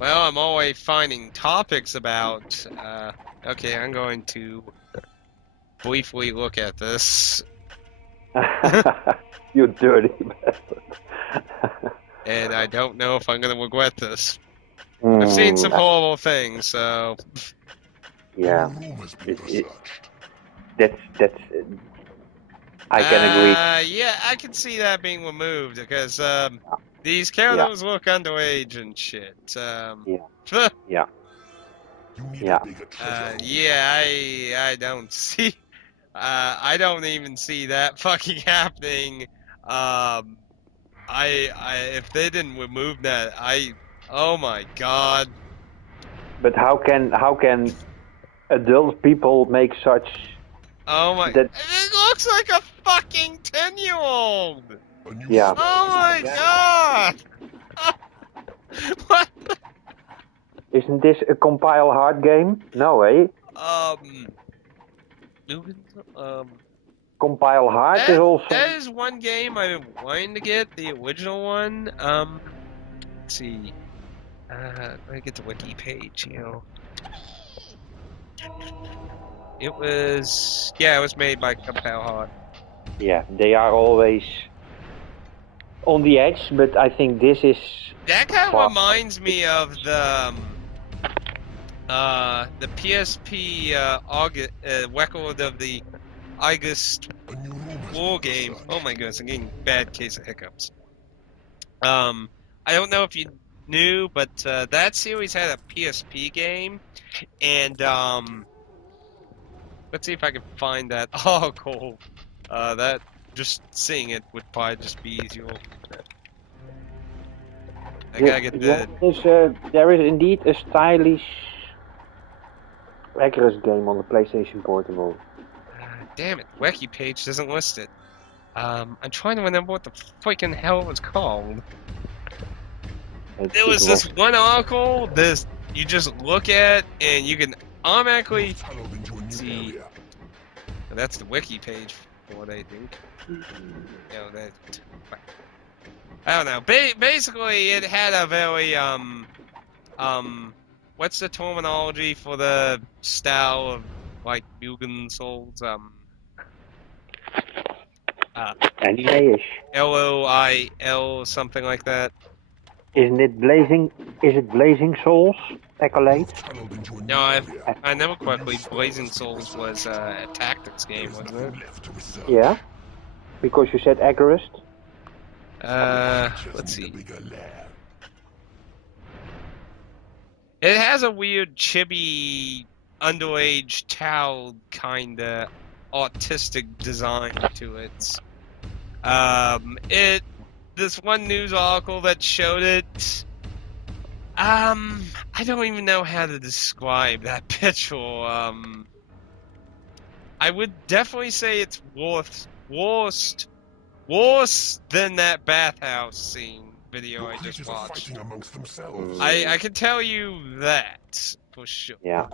Well, I'm always finding topics about. Okay, I'm going to briefly look at this, You dirty bastard. and I don't know if I'm going to regret this. I've seen Hmm, some horrible things, so yeah, that's. I can agree. yeah, I can see that being removed because these Yeah, characters look underage and shit. yeah, yeah, yeah. Yeah, I don't see. I don't even see that fucking happening. If they didn't remove that, oh my god. But how can adult people make such Oh my, that? it looks like a fucking 10-year-old. Yeah. Oh my Yeah. god. What? Isn't this a compile hard game? No, eh? Um, um, Compile hard is also. that is one game I've been wanting to get, the original one. Let's see. Let me get the wiki page, It was, yeah, it was made by Compile Hard. Yeah, they are always on the edge, but I think this is. That kind far- of reminds me of the PSP record of the August War game. Oh my goodness, I'm getting a bad case of hiccups. I don't know if you knew, but that series had a PSP game, and let's see if I can find that. Oh, cool. That just seeing it would probably just be easier. I gotta get Yeah, the. there is indeed a stylish Icarus game on the PlayStation Portable. Damn it, wiki page doesn't list it. I'm trying to remember what the freaking hell it was called. There was this one article. You just look at and you can automatically see. That's the wiki page for what I think. That. I don't know. Basically, it had a very what's the terminology for the style of like Mugen Souls? Anime-ish. LOIL, something like that. Isn't it Blazing? Is it Blazing Souls? Accolade? No, I never correctly. Blazing Souls was a tactics game, wasn't it? Yeah, because you said Icarus. Let's see. It has a weird chibi, underage child kinda autistic design to it. This one news article that showed it. I don't even know how to describe that picture. I would definitely say it's worse than that bathhouse scene video I just watched. I can tell you that for sure. Yeah.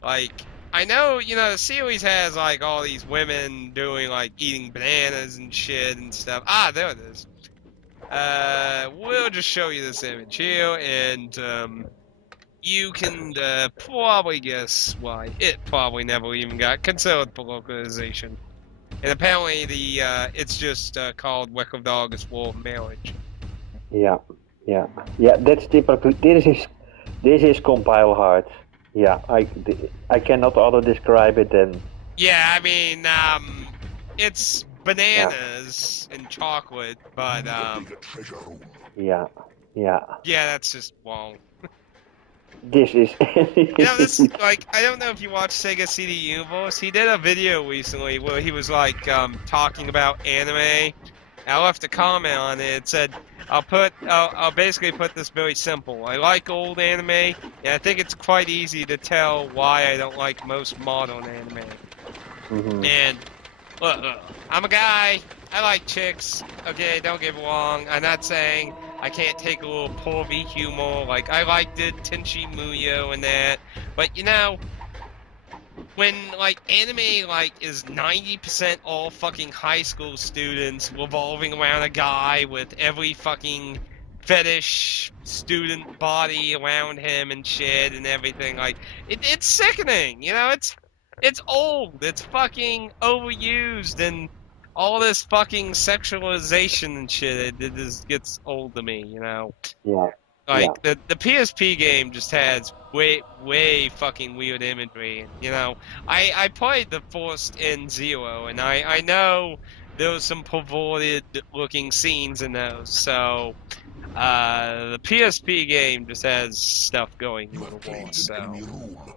Like, I know, the series has like all these women doing like eating bananas and shit and stuff. Ah, there it is. We'll just show you this image here, and you can probably guess why it probably never even got considered for localization. And apparently it's just called Wreck of the August War of Marriage. Yeah. That's typical. This is compile hard. Yeah, I cannot other describe it than. Yeah, I mean, it's bananas and chocolate, but Yeah. yeah, that's just wrong. This is. This like, I don't know if you watch Sega CD Universe. He did a video recently where he was like talking about anime. I left a comment on it. It said, I'll basically put this very simple. I like old anime, and I think it's quite easy to tell why I don't like most modern anime. Mm-hmm. And look, I'm a guy. I like chicks. Okay, don't get me wrong. I'm not saying I can't take a little pervy humor. Like, I liked it, Tenchi Muyo and that. But when like anime like is 90% all fucking high school students revolving around a guy with every fucking fetish student body around him and shit and everything. Like it's sickening, you know. It's old. It's fucking overused and all this fucking sexualization and shit. It just gets old to me, you know. Yeah. Like the PSP game just has way fucking weird imagery. You know, I played the Forced End Zero, and I know there was some perverted looking scenes in those. So the PSP game just has stuff going a little more. So,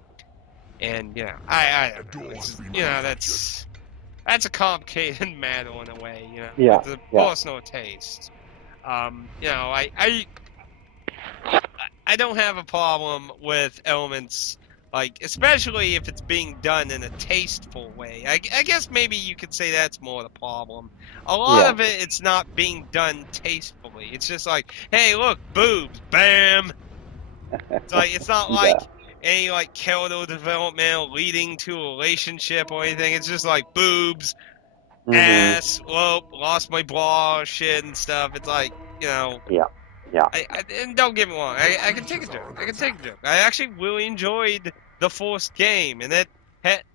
and you know, I don't know. It's, you know, that's a complicated matter in a way. You know, Yeah. it's a Yeah. personal taste. You know, I don't have a problem with elements, like, especially if it's being done in a tasteful way. I guess maybe you could say that's more the problem. A lot of it, it's not being done tastefully. It's just like, hey, look, boobs, bam. It's like, it's not like any, like, character development leading to a relationship or anything. It's just like boobs, ass, whoop, lost my bra, shit and stuff. It's like, you know. Yeah. Yeah. And don't get me wrong, I can take a joke. I can take a joke. I actually really enjoyed the Forced game, and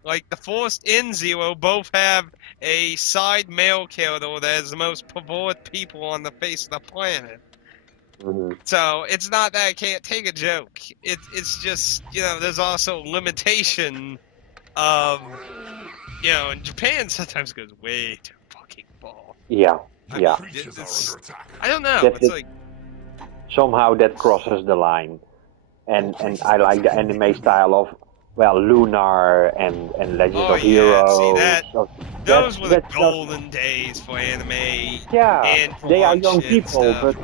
like the Forced End Zero both have a side male character that is the most perverted people on the face of the planet. So it's not that I can't take a joke. It's just, you know, there's also limitation of, you know, and Japan sometimes goes way too fucking far. Yeah. Yeah. I don't know. It's like somehow that crosses the line, and I like the anime style of, well, Lunar and Legends of Heroes. See, those were the golden days for anime. Yeah, and they are young people, but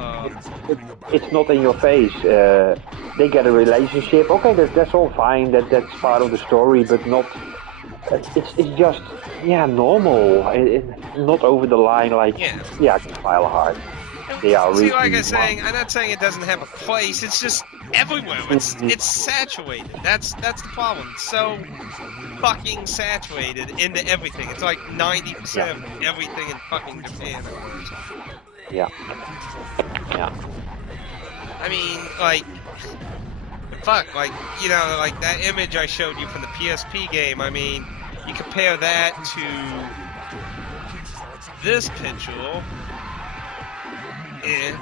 it's not in your face. They get a relationship. Okay, that's all fine. That's part of the story, but not. It's just normal. Not over the line like Compile Hard. They are See, like I'm saying, I'm not saying it doesn't have a place. It's just everywhere. It's saturated. That's the problem. It's so fucking saturated into everything. It's like 90% of everything in fucking Japan. Yeah. Yeah. I mean, like, fuck, like, you know, like that image I showed you from the PSP game. I mean, you compare that to this picture. Yeah.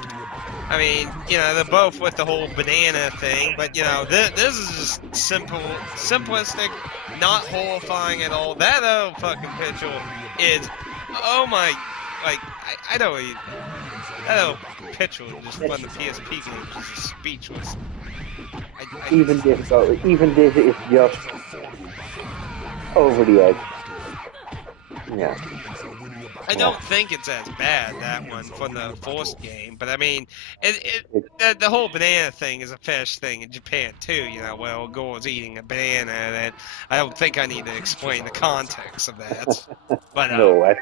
I mean, you know, they're both with the whole banana thing, but, you know, this is just simplistic, not horrifying at all. That other fucking picture is, oh my, like, I don't even, that other picture just from the PSP game is just speechless. Even this is just over the edge. Yeah. I don't think it's as bad, that one, from the Forced game, but I mean, the whole banana thing is a fetish thing in Japan too, you know, where a girl's eating a banana, and I don't think I need to explain the context of that. But, no,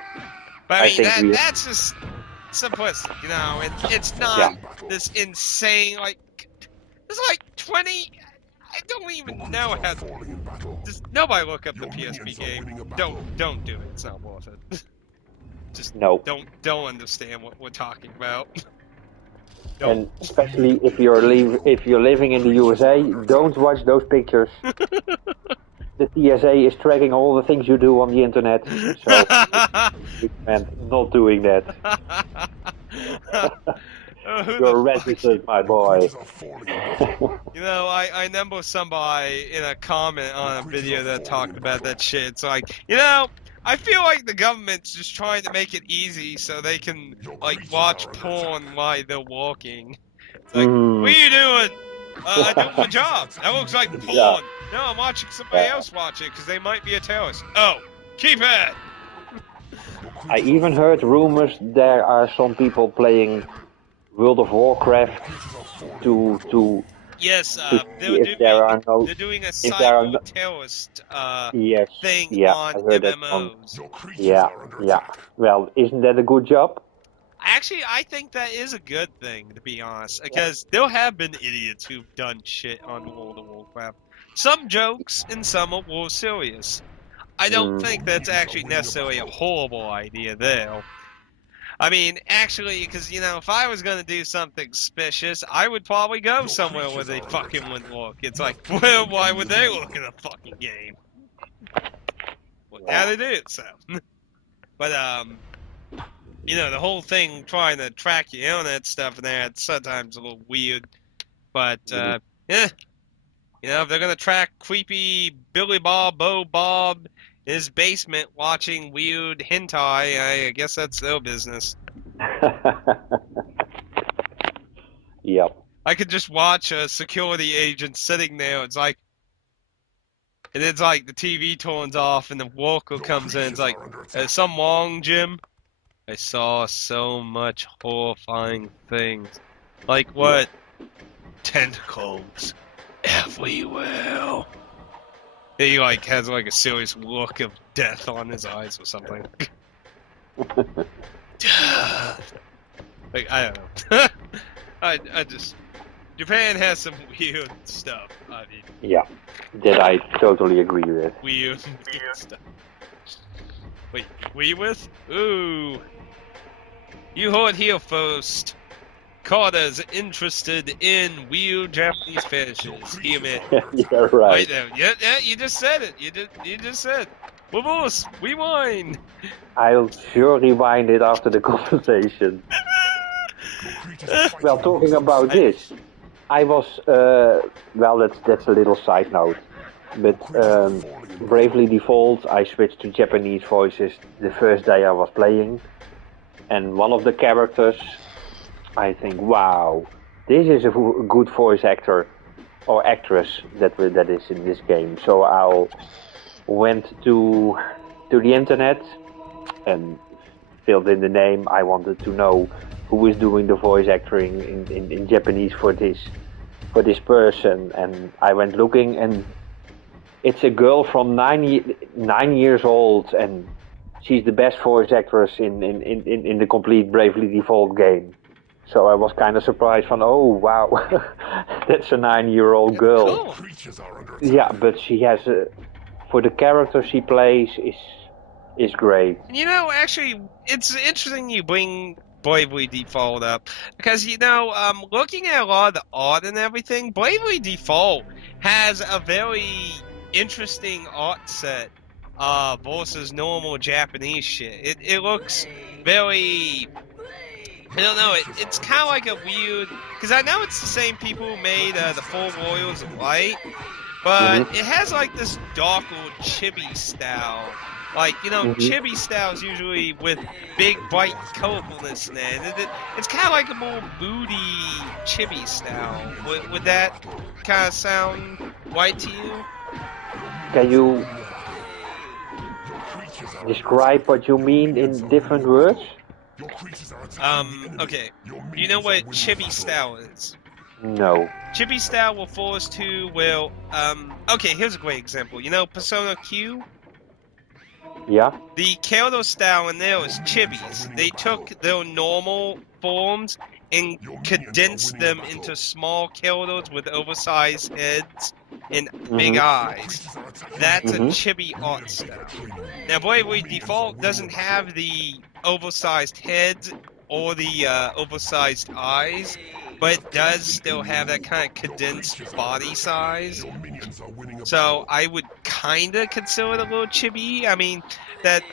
but I mean, that's just simplistic, you know, it's not this insane, like, there's like 20, I don't even know how to, just, nobody look up the PSP game, don't do it, it's not worth it. Just don't understand what we're talking about. And especially if you're living in the USA, don't watch those pictures. The TSA is tracking all the things you do on the internet, so recommend not doing that. You're registered, my boy. You know, I remember somebody in a comment on a video that talked about that shit. It's like, you know, I feel like the government's just trying to make it easy so they can, like, watch porn while they're walking. It's like, what are you doing? I'm doing my job. That looks like porn. Yeah. No, I'm watching somebody else watch it because they might be a terrorist. Oh, keep it! I even heard rumors there are some people playing World of Warcraft to yes, they're doing a cyber terrorist thing on MMOs. Yeah. Well, isn't that a good job? Actually, I think that is a good thing, to be honest, because there have been idiots who've done shit on World of Warcraft. Some jokes and some are more serious. I don't think that's actually necessarily a horrible idea there. I mean, actually, because, you know, if I was going to do something suspicious, I would probably go somewhere where they fucking wouldn't look. It's like, well, why would they look in a fucking game? Well, now they do, so. But, you know, the whole thing trying to track your internet stuff in there, it's sometimes a little weird. But, yeah. You know, if they're going to track creepy Billy Bob, Bo Bob in his basement watching weird hentai, I guess that's their business. Yep. I could just watch a security agent sitting there. It's like, and it's like the TV turns off and the worker comes in. It's like, is something wrong, Jim? I saw so much horrifying things. Like what? Tentacles everywhere. He like has like a serious look of death on his eyes or something. Like, I don't know. I just, Japan has some weird stuff. I mean, yeah, that I totally agree with. Weird stuff. Wait, we with? Ooh. You heard here first. Carter's interested in weird Japanese fetishes. Hear me? Yeah, right. Right there. Yeah, you just said it. You just said. Vamos, rewind. I'll sure rewind it after the conversation. Well, talking about this, I was, well, that's a little side note, but Bravely Default, I switched to Japanese voices the first day I was playing, and one of the characters, I think, wow, this is a good voice actor or actress that is in this game. So I went to the internet and filled in the name. I wanted to know who is doing the voice acting in Japanese for this person, and I went looking, and it's a girl from 9 years old, and she's the best voice actress in the complete Bravely Default game. So I was kind of surprised from, oh wow, that's a 9-year-old girl. Cool. Yeah, but she has for the character she plays is great. You know, actually, it's interesting you bring Bravely Default up, because, you know, looking at a lot of the art and everything, Bravely Default has a very interesting art set versus normal Japanese shit. It looks very, I don't know, it's kind of like a weird, because I know it's the same people who made the Four Warriors of Light, but it has like this darker chibi style. Like, you know, chibi style is usually with big, bright colorfulness in it. It's kind of like a more moody chibi style. Would that kind of sound right to you? Can you describe what you mean in different words? Okay. You know what chibi style is? No. Chibi style will force to, well, okay, here's a great example. You know Persona Q? Yeah. The Kyoto style in there is chibis. They took their normal forms and condensed them into small Kyotos with oversized heads and big eyes. That's a chibi art style. Now, Bravely Default doesn't have the oversized heads or the oversized eyes, but it does still have that kind of condensed body size. So I would kind of consider it a little chibi. I mean, that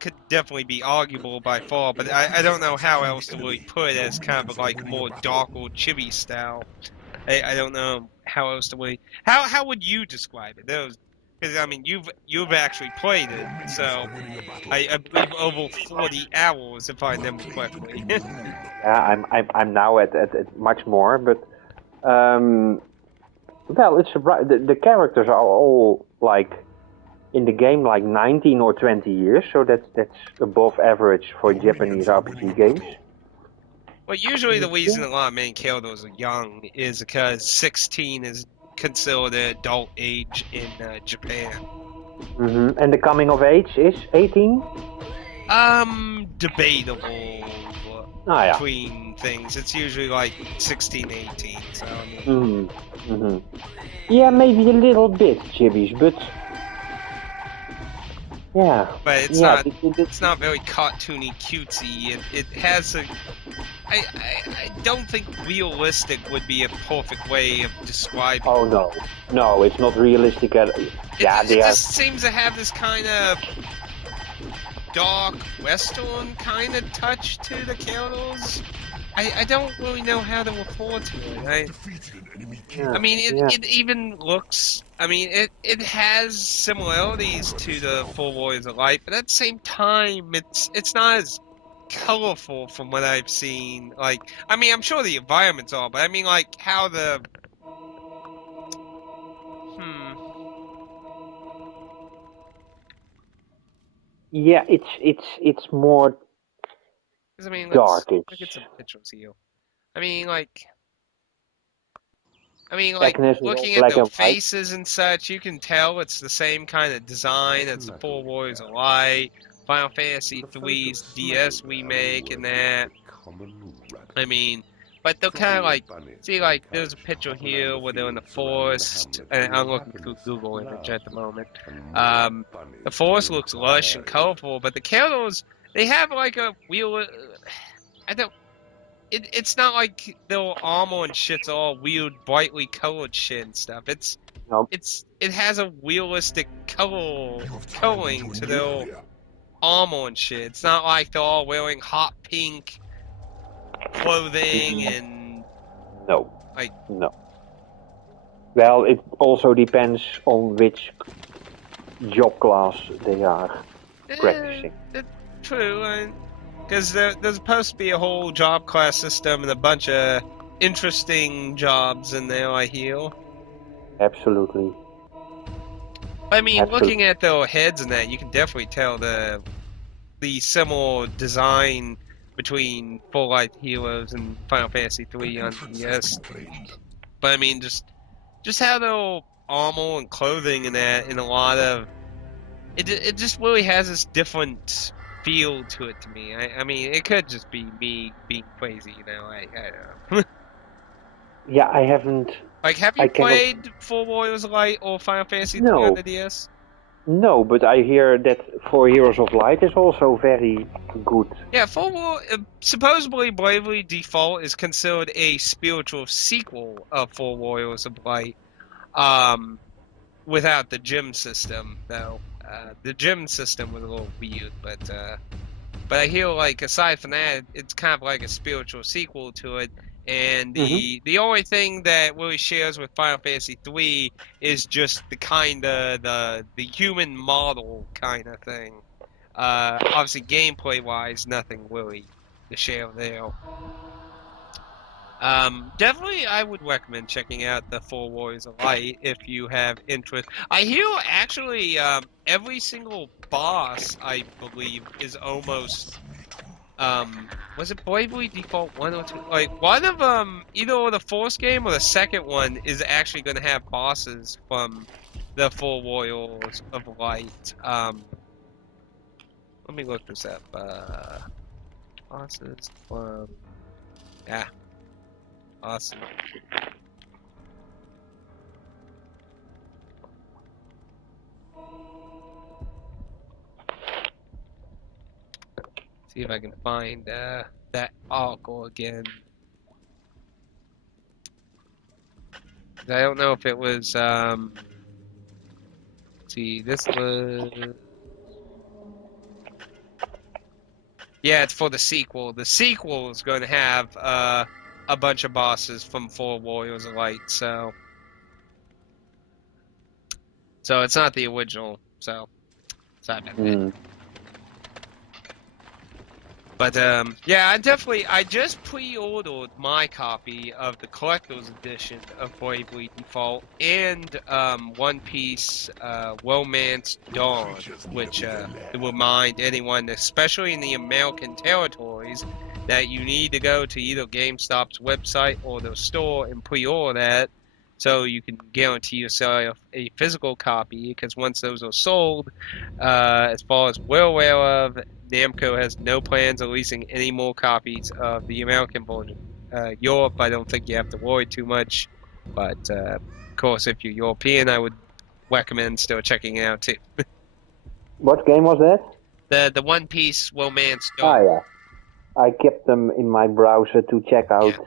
could definitely be arguable by far, but I don't know how else to really put it as kind of like more darker chibi style. I don't know how else to really. How would you describe it? Because I mean, you've actually played it, so I believe over 40 hours, if I remember correctly. Yeah, I'm now at much more, but well, it's the characters are all like in the game like 19 or 20 years, so that's above average for Japanese RPG games. Well, usually the reason a lot of main characters are young is because 16 is considered an adult age in Japan. And the coming of age is 18? Debatable between things. It's usually like 16, 18. So. Yeah, maybe a little bit chibis, but Yeah. But it's Yeah. not very cartoony cutesy. It has a. I don't think realistic would be a perfect way of describing. Oh no, no, it's not realistic at. Yeah, It they are. just seems to have this kind of dark western kind of touch to the characters. I don't really know how to refer to it. I mean, it even looks. I mean, it has similarities to the Four Warriors of Light, but at the same time, it's not as colorful from what I've seen. Like, I mean, I'm sure the environments are, but I mean, like how the. Yeah, it's more I mean, let's dark. look at some pictures here. I mean, like. Agnes is all Looking at black their and white. faces and such, you can tell it's the same kind of design as the Four Warriors of Light, Final Fantasy III's DS remake, and that. I mean, but they're kind of like, see, like, there's a picture here where they're in the forest, and I'm looking through Google image at the moment. The forest looks lush and colorful, but the characters, they have like a real, I don't, it's not like their armor and shit's all weird, brightly colored shit and stuff. No, It has a realistic coloring to their armor and shit. It's not like they're all wearing hot pink clothing and no, like. no. Well, it also depends on which job class they are practicing. True, because there's supposed to be a whole job class system and a bunch of interesting jobs in there, I hear. Absolutely. I mean, looking at their heads and that, you can definitely tell the similar design between Full Light Heroes and Final Fantasy III on DS. But I mean, just how their armor and clothing and that, in a lot of it just really has this different feel to it to me. I mean, it could just be me being crazy, you know. I don't know. Yeah, I haven't. Like, have you played Four Warriors of Light or Final Fantasy III on the DS? No, but I hear that Four Heroes of Light is also very good. Yeah, supposedly Bravely Default is considered a spiritual sequel of Four Warriors of Light, without the gym system though. The gym system was a little weird, but I hear, like, aside from that, it's kind of like a spiritual sequel to it. And the only thing that really shares with Final Fantasy III is just the kind of the human model kind of thing. Obviously, gameplay wise, nothing really to share there. Definitely, I would recommend checking out the Four Warriors of Light if you have interest. I hear actually every single boss, I believe, is almost. Was it Bravely Default 1 or 2? Like, one of them, either the first game or the second one, is actually going to have bosses from the Four Warriors of Light. Let me look this up. Bosses from. Yeah. Awesome. See if I can find that article again. I don't know if it was. See, this was. Yeah, it's for the sequel. The sequel is going to have a bunch of bosses from Four Warriors of Light, so it's not the original. So it's not bad. But yeah, I just pre-ordered my copy of the collector's edition of Bravely Default and One Piece Romance Dawn, which will remind anyone, especially in the American territories, that you need to go to either GameStop's website or their store and pre-order that, so you can guarantee yourself a physical copy, because once those are sold, as far as we're aware of, Namco has no plans of releasing any more copies of the American version. Europe, I don't think you have to worry too much, but of course, if you're European, I would recommend still checking it out too. What game was that? The One Piece romance Ah, Dawn. yeah. I kept them in my browser to check out. Yeah.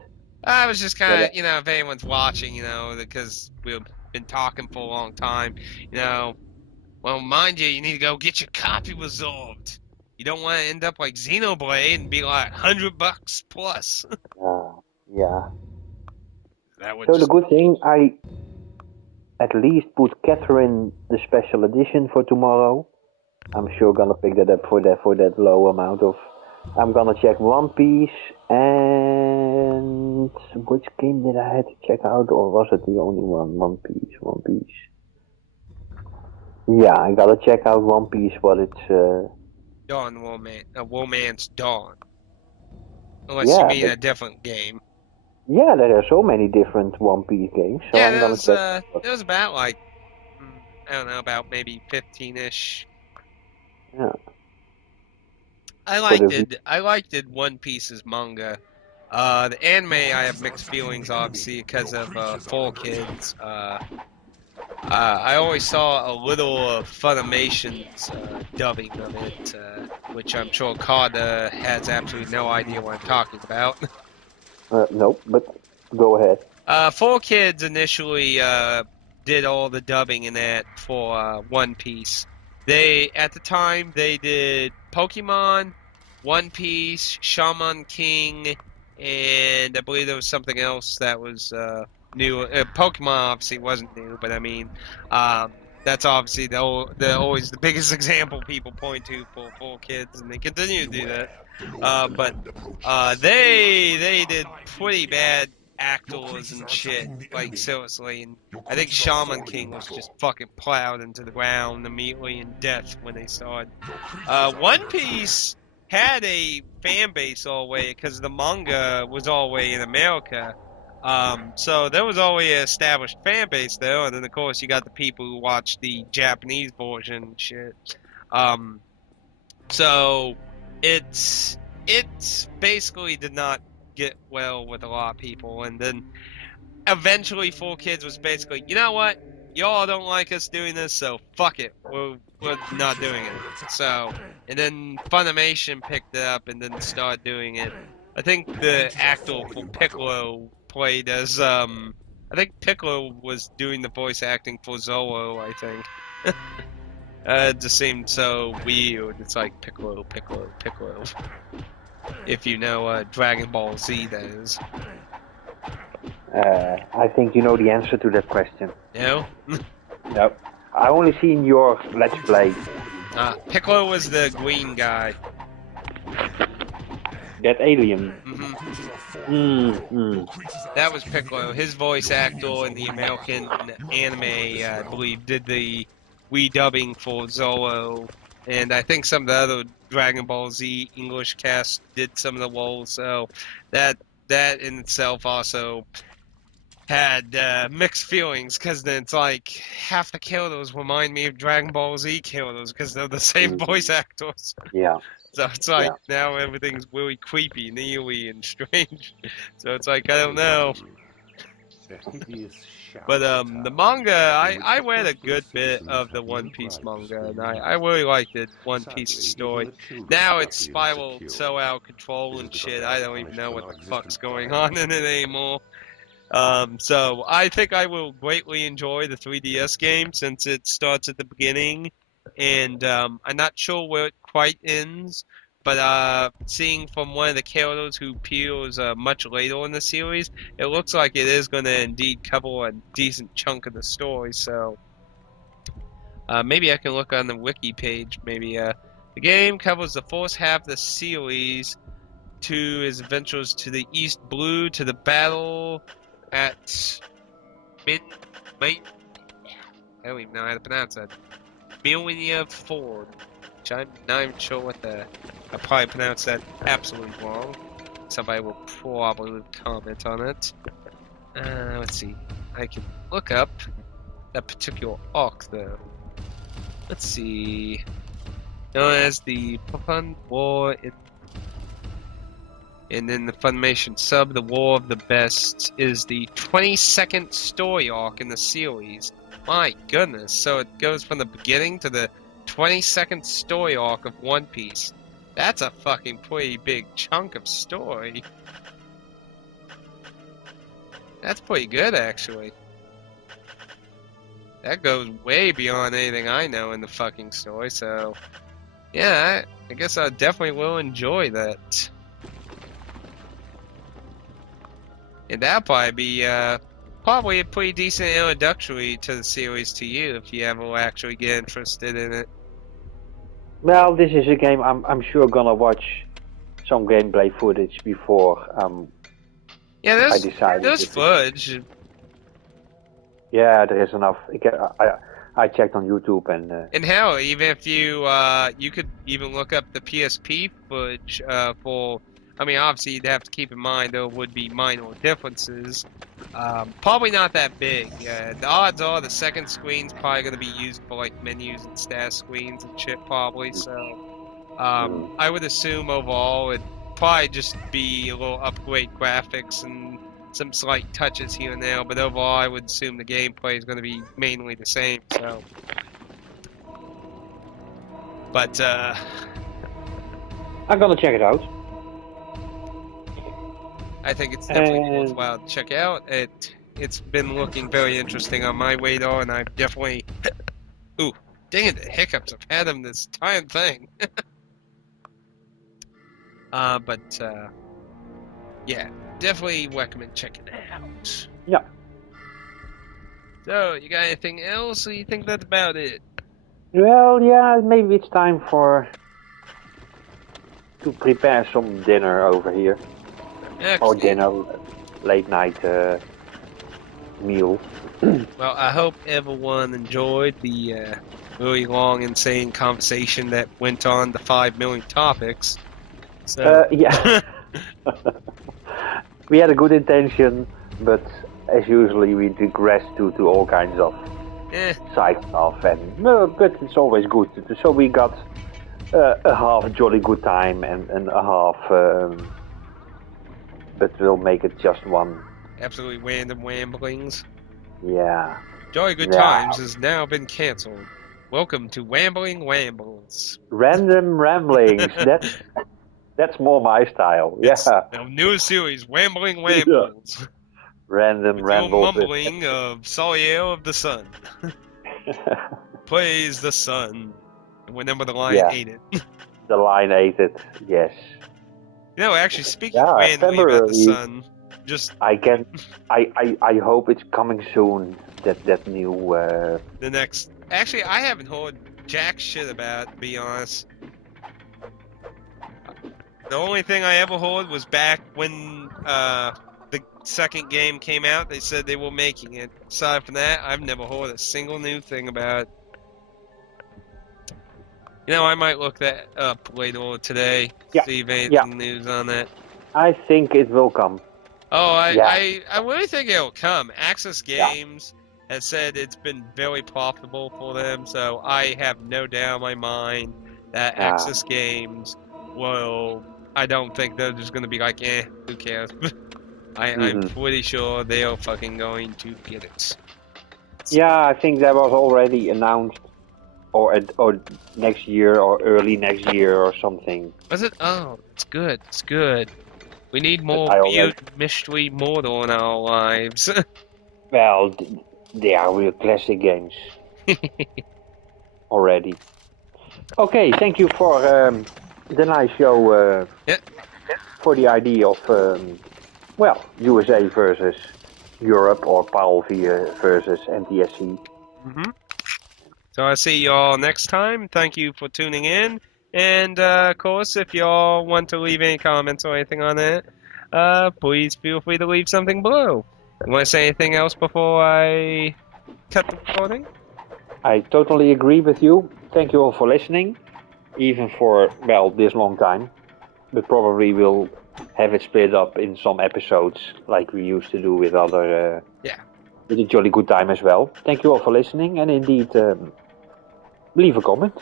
I was just kind What of, if anyone's watching, because we've been talking for a long time, well, mind you, you need to go get your copy resolved. You don't want to end up like Xenoblade and be like $100 plus. yeah. That would So the just. good thing, I at least put Catherine the special edition for tomorrow. I'm sure gonna pick that up for that low amount of. I'm gonna check One Piece and which game did I have to check out, or was it the only one? One Piece, One Piece. Yeah, I gotta check out One Piece. What it's. Dawn romance Dawn. Unless you Yeah, mean but a different game. yeah, there are so many different One Piece games, so Yeah, I'm gonna check. there was about like, I don't know, about maybe 15-ish. Yeah, I for liked the. it. I liked it One Piece's manga. The anime I have mixed feelings, obviously, because of Four Kids. I always saw a little of Funimation's dubbing of it, which I'm sure Carter has absolutely no idea what I'm talking about. No, but go ahead. Four Kids initially did all the dubbing in that for One Piece. At the time, they did Pokemon, One Piece, Shaman King, and I believe there was something else that was new. Pokemon obviously wasn't new, but I mean, that's obviously always the biggest example people point to for Four Kids, and they continue to do that. But they did pretty bad actors and shit, like seriously. And I think Shaman King was just fucking plowed into the ground immediately in death when they started. One Piece had a fan base all the way because the manga was all the way in America. So there was already an established fan base there, and then of course you got the people who watch the Japanese version and shit. So it's basically did not get well with a lot of people, and then eventually Four Kids was basically, you know what, y'all don't like us doing this, so fuck it, we're not doing it. So, and then Funimation picked it up and then started doing it. I think the actor for Piccolo played as I think Piccolo was doing the voice acting for Zolo, I think. It just seemed so weird. It's like Piccolo, Piccolo, Piccolo. If you know Dragon Ball Z, that is. I think you know the answer to that question. No? No. I only seen your Let's Play. Piccolo was the green guy. That alien. That was Piccolo. His voice actor in the American anime, I believe, did the redubbing for Zolo. And I think some of the other Dragon Ball Z English cast did some of the roles. So that in itself also had mixed feelings, because then it's like half the characters remind me of Dragon Ball Z characters because they're the same voice actors. Yeah. So it's like now everything's really creepy and eerie and strange. So it's like, I don't know. But the manga, I read a good bit of the One Piece manga, and I really liked it. One Piece story. Now it's spiraled so out of control and shit. I don't even know what the fuck's going on in it anymore. So I think I will greatly enjoy the 3DS game since it starts at the beginning, and I'm not sure where it quite ends. But seeing from one of the characters who appears much later in the series, it looks like it is going to indeed cover a decent chunk of the story. So maybe I can look on the wiki page. Maybe the game covers the first half of the series to his adventures to the East Blue, to the battle at I don't even know how to pronounce that. Millennia Ford. Which I'm not even sure what I probably pronounced that absolutely wrong. Somebody will probably comment on it. Let's see. I can look up that particular arc though. Let's see. Known as the Pokemon War and then the Funimation sub, The War of the Best, is the 22nd story arc in the series. My goodness. So it goes from the beginning to the 20-second story arc of One Piece. That's a fucking pretty big chunk of story. That's pretty good, actually. That goes way beyond anything I know in the fucking story, so... Yeah, I guess I definitely will enjoy that. And that'll probably be, probably a pretty decent introductory to the series to you, if you ever actually get interested in it. Well, this is a game I'm sure gonna watch some gameplay footage before Yeah, I decided. there's footage. Yeah, there is enough. I checked on YouTube And hell, even if you you could even look up the PSP footage for. I mean, obviously you'd have to keep in mind there would be minor differences. Probably not that big. The odds are the second screen's probably going to be used for like menus and status screens and shit, probably. So I would assume overall it'd probably just be a little upgrade graphics and some slight touches here and there, but overall I would assume the gameplay is going to be mainly the same, so... But, I'm gonna check it out. I think it's definitely worthwhile to check out. It's been looking very interesting on my radar, and I've definitely... Ooh, dang it, the hiccups. I've had them this entire thing. Yeah, definitely recommend checking it out. Yeah. So, you got anything else, or you think that's about it? Well, yeah, maybe it's time to prepare some dinner over here. Excellent. Or dinner, late night meal. Well, I hope everyone enjoyed the really long, insane conversation that went on the 5 million topics. So. Yeah. We had a good intention, but as usually we digress to all kinds of side stuff, and but it's always good. So we got a half jolly good time and a half, but we'll make it just one. Absolutely random ramblings. Yeah. Jolly Good Times has now been cancelled. Welcome to Wambling Rambles. Random ramblings. That's more my style. Yeah. Our new series, Wambling Rambles. Yeah. Random with rambles. The mumbling of Saliel of the Sun. Praise the sun. Whenever the lion ate it. The lion ate it. Yes. You know, actually, speaking randomly about the sun, just I hope it's coming soon. That new. The next. Actually, I haven't heard jack shit about it, to be honest. The only thing I ever heard was back when the second game came out. They said they were making it. Aside from that, I've never heard a single new thing about it. You know, I might look that up later today. See if anything news on that. I think it will come. Oh, I really think it'll come. Access Games has said it's been very profitable for them, so I have no doubt in my mind that Access Games will... I don't think they're just going to be like, who cares? I'm pretty sure they are fucking going to get it. Yeah, I think that was already announced, or next year, or early next year, or something. Was it? Oh, it's good. It's good. We need more weird mystery mortal in our lives. Well, they are real classic games. Already. Okay, thank you for the nice show. For the idea of, USA versus Europe, or PAL versus NTSC. So I'll see you all next time. Thank you for tuning in. And, of course, if y'all want to leave any comments or anything on it, please feel free to leave something below. You want to say anything else before I cut the recording? I totally agree with you. Thank you all for listening, even for, this long time. But probably we'll have it split up in some episodes, like we used to do with other... with a jolly good time as well. Thank you all for listening, and indeed, leave a comment.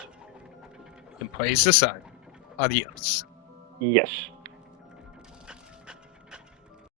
And praise the sun. Adios. Yes.